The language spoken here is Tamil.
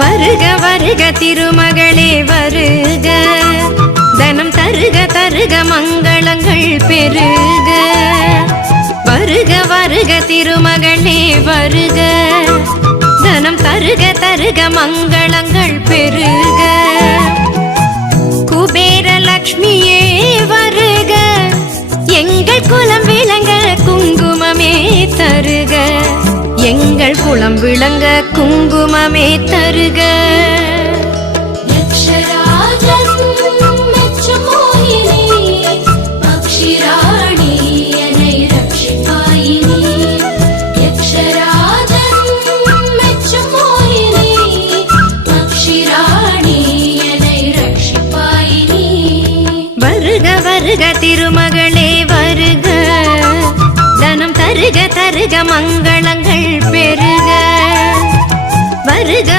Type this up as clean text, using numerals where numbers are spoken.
வருக வருக திருமகளே வருக, தனம் தருக தருக மங்களங்கள் பெருக. வருக வருக திருமகளே வருக, தனம் தருக தருக மங்களங்கள் பெருக. குபேர லக்ஷ்மியே வருக, எங்கள் குலம் விளங்க குங்குமமே தருக, எங்கள் குலம் விளங்க குங்குமமே தருக. வருக வருக திருமகளே வருக, தனம் தருக தருக மங்களங்கள் பெருக. வருக